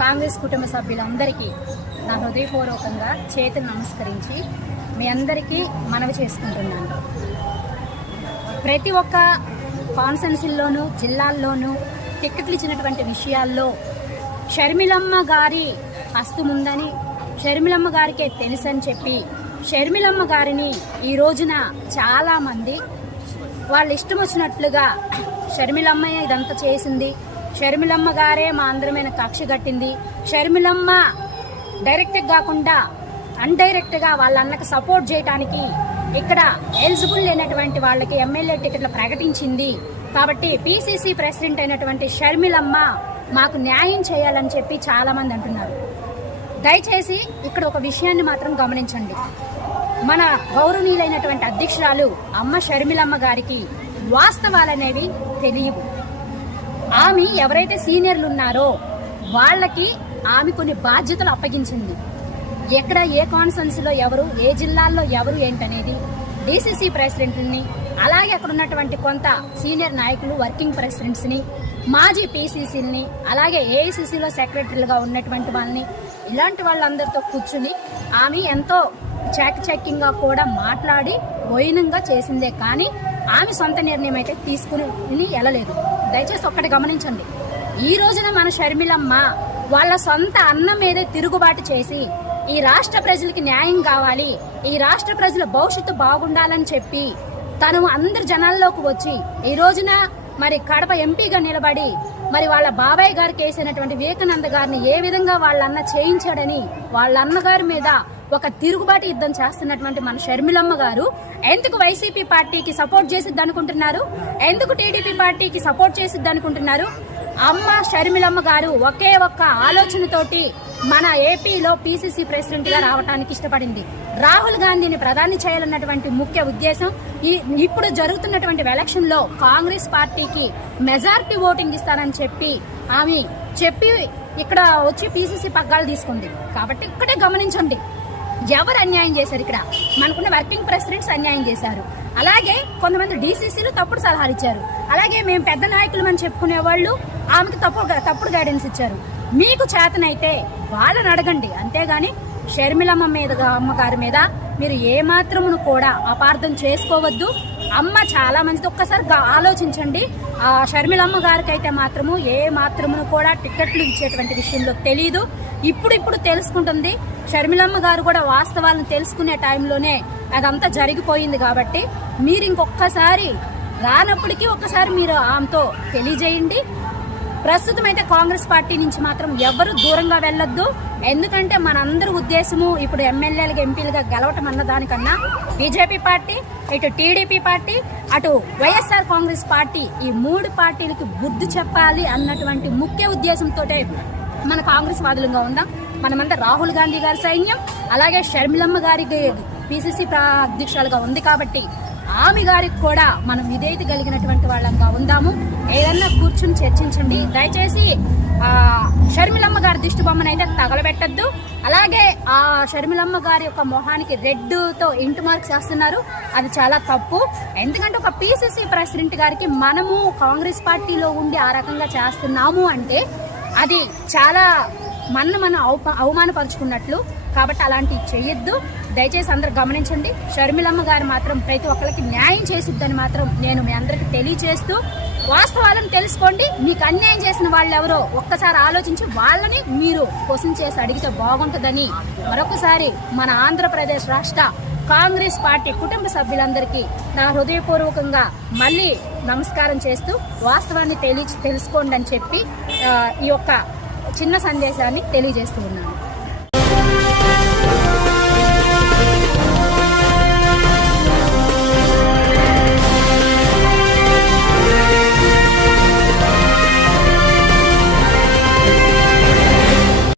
కాంగ్రెస్ కుటుంబ సభ్యులందరికీ నా హృదయపూర్వకంగా చేతులు నమస్కరించి మీ అందరికీ మనవి చేసుకుంటున్నాను. ప్రతి ఒక్క కాన్సెన్సీల్లోనూ జిల్లాల్లోనూ టిక్కెట్లు ఇచ్చినటువంటి విషయాల్లో షర్మిలమ్మ గారి హస్తముందని షర్మిలమ్మ గారికే తెలుసని చెప్పి షర్మిలమ్మ గారిని ఈ రోజున చాలామంది వాళ్ళ ఇష్టం వచ్చినట్లుగా షర్మిలమ్మయ్య ఇదంతా చేసింది. షర్మిలమ్మ గారే మా అందరమైన కక్ష కట్టింది. షర్మిలమ్మ డైరెక్ట్ కాకుండా అన్డైరెక్ట్గా వాళ్ళ అన్నకు సపోర్ట్ చేయడానికి ఇక్కడ ఎలిజిబుల్ లేనటువంటి వాళ్ళకి ఎమ్మెల్యే టికెట్లు ప్రకటించింది. కాబట్టి పిసిసి ప్రెసిడెంట్ అయినటువంటి షర్మిలమ్మ మాకు న్యాయం చేయాలని చెప్పి చాలామంది అంటున్నారు. దయచేసి ఇక్కడ ఒక విషయాన్ని మాత్రం గమనించండి. మన గౌరవనీయులైనటువంటి అధ్యక్షురాలు అమ్మ షర్మిలమ్మ గారికి వాస్తవాలనేవి తెలియవు. ఆమె ఎవరైతే సీనియర్లు ఉన్నారో వాళ్ళకి ఆమె కొన్ని బాధ్యతలు అప్పగించింది. ఎక్కడ ఏ కాన్సన్స్లో ఎవరు ఏ జిల్లాల్లో ఎవరు ఏంటనేది డీసీసీ ప్రెసిడెంట్ని అలాగే అక్కడ ఉన్నటువంటి కొంత సీనియర్ నాయకులు వర్కింగ్ ప్రెసిడెంట్స్ని మాజీ పీసీసీని అలాగే ఏఐసీసీలో సెక్రటరీలుగా ఉన్నటువంటి వాళ్ళని ఇలాంటి వాళ్ళందరితో కూర్చుని ఆమె ఎంతో చాకచక్యంగా కూడా మాట్లాడి వైనంగా చేసిందే. కానీ ఆమె సొంత నిర్ణయం అయితే తీసుకుని వెళ్ళలేదు. దయచేసి ఒక్కటి గమనించండి. ఈ రోజున మన షర్మిలమ్మ వాళ్ళ సొంత అన్న మీదే తిరుగుబాటు చేసి ఈ రాష్ట్ర ప్రజలకి న్యాయం కావాలి ఈ రాష్ట్ర ప్రజల భవిష్యత్తు బాగుండాలని చెప్పి తను అందరి జనాల్లోకి వచ్చి ఈ రోజున మరి కడప ఎంపీగా నిలబడి మరి వాళ్ళ బాబాయ్ గారికి వేసినటువంటి వివేకానంద గారిని ఏ విధంగా వాళ్ళ అన్న చేయించాడని వాళ్ళ అన్నగారి మీద ఒక తిరుగుబాటు యుద్ధం చేస్తున్నటువంటి మన షర్మిలమ్మ గారు ఎందుకు వైసీపీ పార్టీకి సపోర్ట్ చేసిద్ది అనుకుంటున్నారు ఎందుకు టీడీపీ పార్టీకి సపోర్ట్ చేసిద్ది అనుకుంటున్నారు అమ్మ షర్మిలమ్మ గారు ఒకే ఒక్క ఆలోచనతోటి మన ఏపీలో పీసీసీ ప్రెసిడెంట్గా రావడానికి ఇష్టపడింది. రాహుల్ గాంధీని ప్రధాని చేయాలన్నటువంటి ముఖ్య ఉద్దేశం ఈ ఇప్పుడు జరుగుతున్నటువంటి ఎలక్షన్లో కాంగ్రెస్ పార్టీకి మెజారిటీ ఓటింగ్ ఇస్తానని చెప్పి ఆమె చెప్పి ఇక్కడ వచ్చి పీసీసీ పగ్గాలు తీసుకుంది. కాబట్టి ఇక్కడే గమనించండి. ఎవరు అన్యాయం చేశారు ఇక్కడ? మనకున్న వర్కింగ్ ప్రెసిడెంట్స్ అన్యాయం చేశారు. అలాగే కొంతమంది డీసీసీలు తప్పుడు సలహాలు ఇచ్చారు. అలాగే మేము పెద్ద నాయకులు అని చెప్పుకునే వాళ్ళు ఆమెకు తప్పుడు తప్పుడు గైడెన్స్ ఇచ్చారు. మీకు చేతనైతే వాళ్ళని అడగండి. అంతేగాని షర్మిలమ్మ మీద అమ్మగారి మీద మీరు ఏ మాత్రమును కూడా అపార్థం చేసుకోవద్దు. అమ్మ చాలా మంచిది ఒక్కసారి ఆలోచించండి. ఆ షర్మిలమ్మ గారికి అయితే మాత్రము ఏ మాత్రమును కూడా టికెట్లు ఇచ్చేటువంటి విషయంలో తెలియదు ఇప్పుడు ఇప్పుడు తెలుసుకుంటుంది. షర్మిలమ్మ గారు కూడా వాస్తవాలను తెలుసుకునే టైంలోనే అదంతా జరిగిపోయింది కాబట్టి మీరు ఇంకొకసారి రానప్పటికీ ఒక్కసారి మీరు ఆమెతో తెలియజేయండి. ప్రస్తుతం అయితే కాంగ్రెస్ పార్టీ నుంచి మాత్రం ఎవరు దూరంగా వెళ్ళొద్దు. ఎందుకంటే మనందరి ఉద్దేశము ఇప్పుడు ఎమ్మెల్యేలుగా ఎంపీలుగా గెలవటం అన్న దానికన్నా బీజేపీ పార్టీ ఇటు టీడీపీ పార్టీ అటు వైఎస్ఆర్ కాంగ్రెస్ పార్టీ ఈ మూడు పార్టీలకి బుద్ధి చెప్పాలి అన్నటువంటి ముఖ్య ఉద్దేశంతో మన కాంగ్రెస్ వాదులుగా ఉందాం. మనమంతా రాహుల్ గాంధీ గారి సైన్యం అలాగే షర్మిలమ్మ గారికి పిసిసి అధ్యక్షురాలుగా ఉంది కాబట్టి ఆమె గారికి కూడా మనం విధేయత కలిగినటువంటి వాళ్ళంగా ఉందాము. ఏదన్నా కూర్చుని చర్చించండి. దయచేసి షర్మిలమ్మ గారి దిష్టి బొమ్మను అయితే తగలబెట్టద్దు. అలాగే ఆ షర్మిలమ్మ గారి యొక్క మొహానికి రెడ్తో ఇంటి మార్క్స్ వేస్తున్నారు అది చాలా తప్పు. ఎందుకంటే ఒక పిసిసి ప్రెసిడెంట్ గారికి మనము కాంగ్రెస్ పార్టీలో ఉండి ఆ రకంగా చేస్తున్నాము అంటే అది చాలా మన మనం అవప- అవమానపరుచుకున్నట్లు. కాబట్టి అలాంటివి చేయొద్దు దయచేసి అందరు గమనించండి. షర్మిలమ్మ గారు మాత్రం ప్రతి ఒక్కరికి న్యాయం చేసిద్దని మాత్రం నేను మీ అందరికి తెలియచేస్తూ వాస్తవాలను తెలుసుకోండి. మీకు అన్యాయం చేసిన వాళ్ళు ఎవరో ఒక్కసారి ఆలోచించి వాళ్ళని మీరు క్వశ్చన్ చేసి అడిగితే బాగుంటుందని మరొకసారి మన ఆంధ్రప్రదేశ్ రాష్ట్ర కాంగ్రెస్ పార్టీ కుటుంబ సభ్యులందరికీ నా హృదయపూర్వకంగా మళ్ళీ నమస్కారం చేస్తూ వాస్తవాన్ని తెలి తెలుసుకోండి అని చెప్పి ఈ యొక్క చిన్న సందేశాన్ని తెలియజేస్తూ ఉన్నాను.